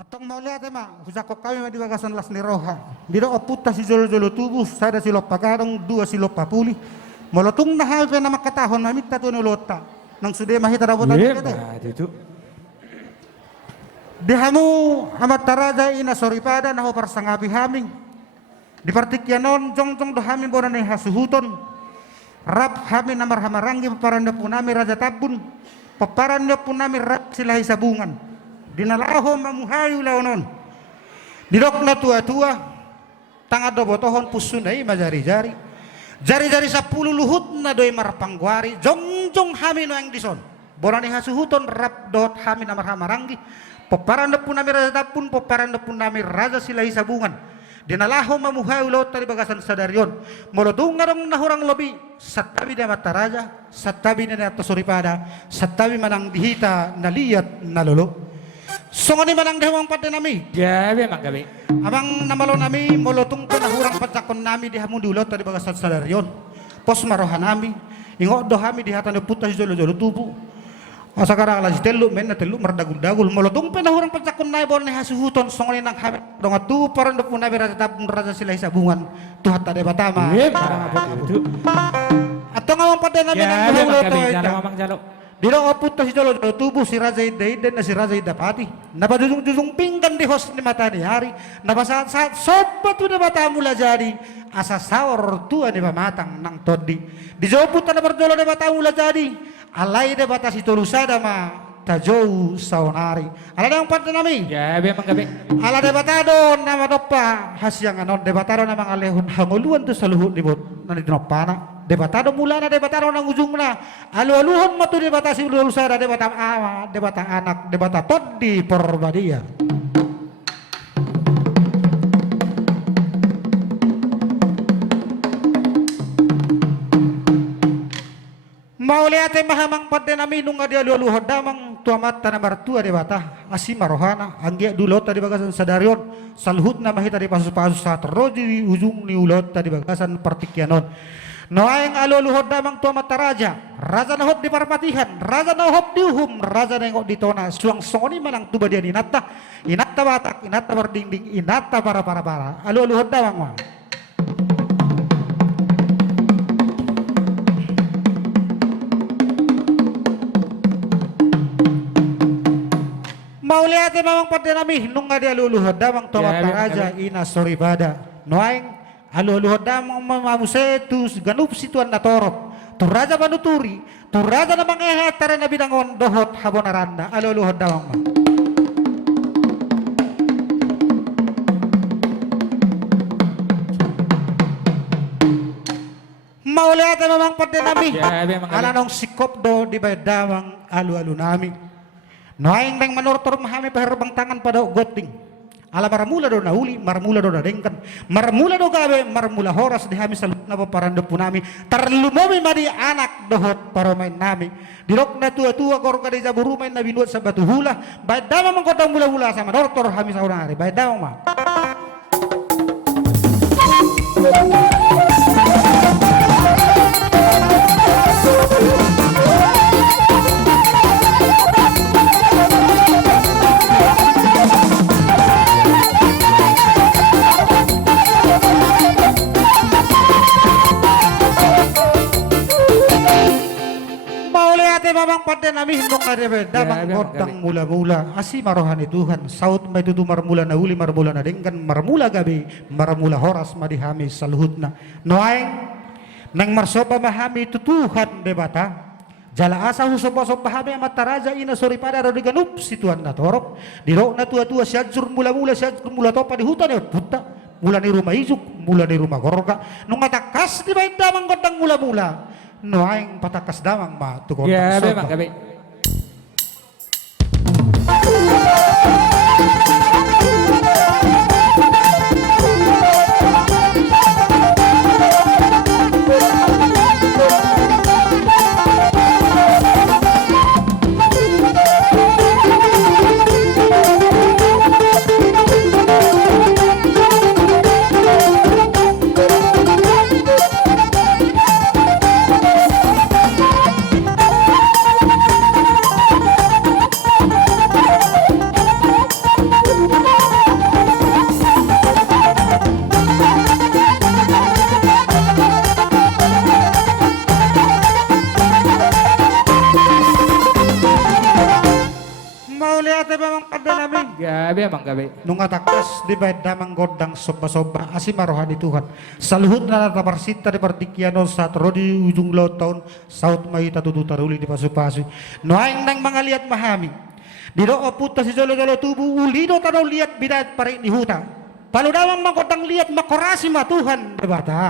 Atong mau lihat ema, husakok kami di bagasan las niroha. Di do puta si jolo-jolo tubuh, sada si lopa karong, dua si lopa puli. Molotung na hape na makatahon mamita to nulota. Nang sude mahita rabotan kita. Itu. Dihamu amat taraja ina soripada na ho parsangapi haming. Di partikyanon jong do hamin bona ni hasuhuton. Rap hamin namar hamarangi paparanda punami raja tabun. Paparanda punami rap silahi sabungan. Dinalaho mamuhayu laonon. Didok na tua-tua tangad do botohon pusunay majari-jari. Jari-jari 10 luhut na doy marpangguari. Jong hami no ang dison. Borani hasuhuton rap dot hami namar hamaranggi. Paparan pun nami raja tapun, paparan pun nami raja silahi sabungan. Dinalaho mamuhayu laot tadi bagasan sadarion. Molodung ngarong nahurang lobi. Satabi na mataraja, satabi na nato suripada, satabi manang dihita naliyat nalolo. Songoni manang dehawang pada nami. Gabi mak gabi. Abang namalo nami molotong ko nahurang patsakon nami dihamun diulot tadi bagasan sadarion. Pos marohan nami. Ingok do hami dihatan de putas jolo-jolo tubuh. Sekarang lagi telu men telu merdagul-dagul molotong penahurang patsakon nai borne hasuhuton songoni nang hami dong atu paran de punabi raja tabun raja silai sabungan tuhat tade batama. Itu. Atau ngawang pada nami nang Gabi mak dahulu gabi. to. Jalo mamang jalo. Dilo putas si jolo tubuh si raja ida na si raja idapati. Napadudung pinggan di hos ni mata ni hari. Napasaat sobat udah mata mula jadi. Asa saur tua ni pamatang nang todi. Di joput na berjolo ni mata mula jadi. Alay de bata si tulusada ma tajou saunari. Ala yang pada nami. Gabi mak gabi. Ala de batado nama dopa hasyang anon de batado namang alehun hanguluan tu saluhut libut nani dinopana. De batado mulana de batado nang ujung na. Alu-aluhon matu de bata si tulusada de bata awa de bata anak de bata todi perbadia. Mau lihat mahamang pada nami nung dia lulu hodamang tuamat tanah martua de bata asi marohana anggia dulot tadi bagasan sadarion salhut na mahita di pasus-pasus saat roji di ujung ni ulot tadi bagasan partikyanon noaeng alulu hodamang tuamat taraja raja nahop di parpatihan raja nahop diuhum raja nengok di tona suang songoni manang tuba dia inata batak inata berdingding inata para alulu hodamang mah. Mau lihat memang pada nami nung ada luluhod damang tomat taraja ina soribada noaing aluluhod damang mamamusetus ganup situan natorop tu raja manuturi tu raja namang ehetare na binangon dohot habonaranda aluluhod damang mau lihat memang pada nami ala nong sikop do di damang alu-alu nami. Noaing neng manortor mahami paherbang tangan pada goting. Ala marmula do nauli, marmula do nadengkan, marmula do gabe, marmula horas dihami salut na paparando punami. Tarlumomi madi anak dohot para main nami. Dirok na tua-tua kor kada jaburu main na binuat sa batu hula. Baik dama mangkotang mula-mula sama nortor hami saunari. Baik dama mah. Mamang pada nami hindong ada beda mangkotang mula-mula asi marohani Tuhan saut may tutu marmula na uli marmula na dengkan marmula gabi marmula horas madihami saluhutna noaing nang marsoba mahami tutuhan debata jala asa husoba-soba hami amat taraja ina sori pada rodiganup situan na torop dirok na tua-tua syadzur mula-mula syadzur mula topa di hutan ya buta mula ni rumah izuk mula ni rumah gorga nung atakas di beda mangkotang mula-mula noaing patakas damang ma tu kontak ya, soba. Gabi. mga kada namin. Gabi amang gabi. Nung atakas, di ba, damang godang soba-soba, asimarohan ni Tuhan. Sa luhut na nataparsita di partikyano sa trodi ujung laut taon, saut mahita tututaruli di pasu-pasu. Noaing nang mga liat mahami. Dito aputa si jolo-jolo tubu, ulido tanaw liat bidat pare ni huta. Paludawang magodang liat makorasi matuhan, di ba ta?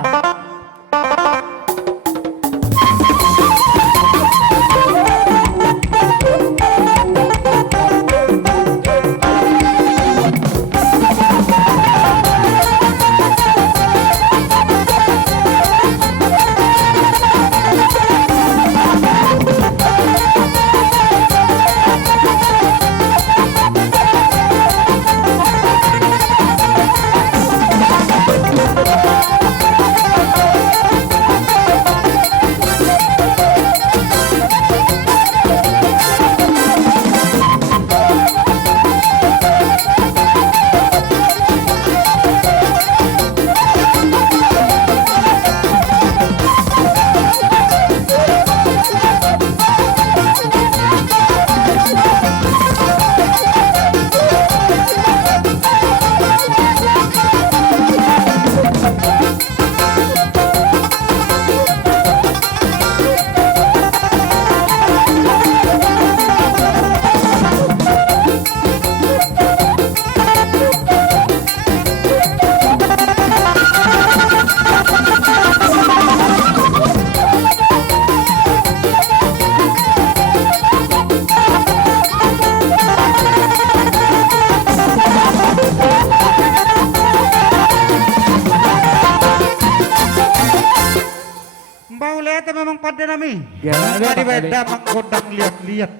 Memang pada nami. Gabi Tadi amang gabi. damang godang lihat-lihat.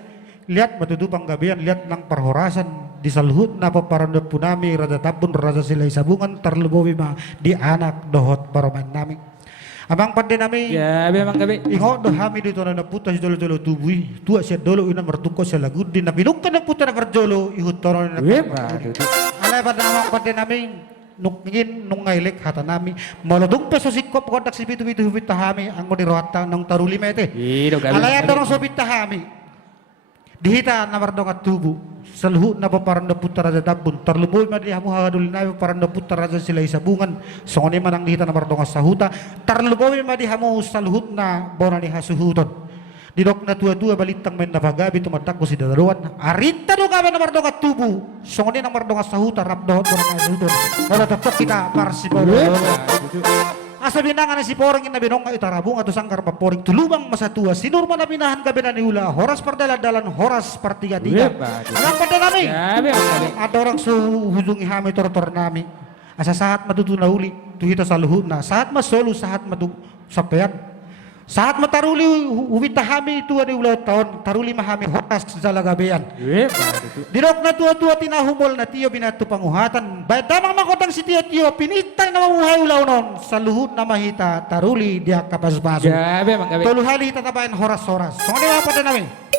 Lihat matutupang gabian, lihat nang perhorasan di salhut na paparanda punami rada tabun raja silay sabungan terlebawi ma di anak dohot paraman nami. Abang pada nami. Gabi amang gabi. Ingo do hami dito na naputa si dolo-dolo tubui. Tua siya dolo ina mertuko siya lagud din na binungkan na puta na berjolo ihut toron na. Web aduh. Alay pa namang pada nami. Nungin nung ngailik hata nami malodong peso sikop kodak si bitu-bitu hubit tahami ang monirohata ng taruli mete. Iro gabi. Alaya dorong sobit tahami. Dihita na mardong at tubo. Salhu na paparanda puta raja dabun. Tarluboy madihamu hagadul na paparanda puta raja sila isabungan. Songoni man ang dihita na mardong at sahuta. Tarluboy madihamu salhut na bona ni hasuhuton. Didok na tua-tua balitang men napagabi tumatak ko si dadaruan. Arinta do kami na mardong at tubo. Songoni na mardong at sahuta rapdohot bona ni hasuhuton. Wala tatok kita parsi bolo. Web aduh. Asa binangan na si Poring na binong nga itarabong ato sangkar pa Poring tulubang masatua sinurma na binahan gabi na niula horas pardaladalan horas partiga-tiga. Weba, Angang pada nami. Gabi amang gabi. Adorang suhudungi hami tortor nami. Asa saat matutuna uli tuhita sa luhut na saat masolo saat matu sapean. Saat mataruli humita hami itu ani ulau tahun taruli mahami horas sa lagabean. Web aduh. Dirok na tua-tua tinahumol na tiyo binatu panguhatan. Baik damang makotang si tiyo pinitay na mamuhay ulaw non sa luhut na mahita taruli dia kapas-baso. Gabi amang gabi. Tuluhali tatabayan horas-horas. So ano yung pada namin?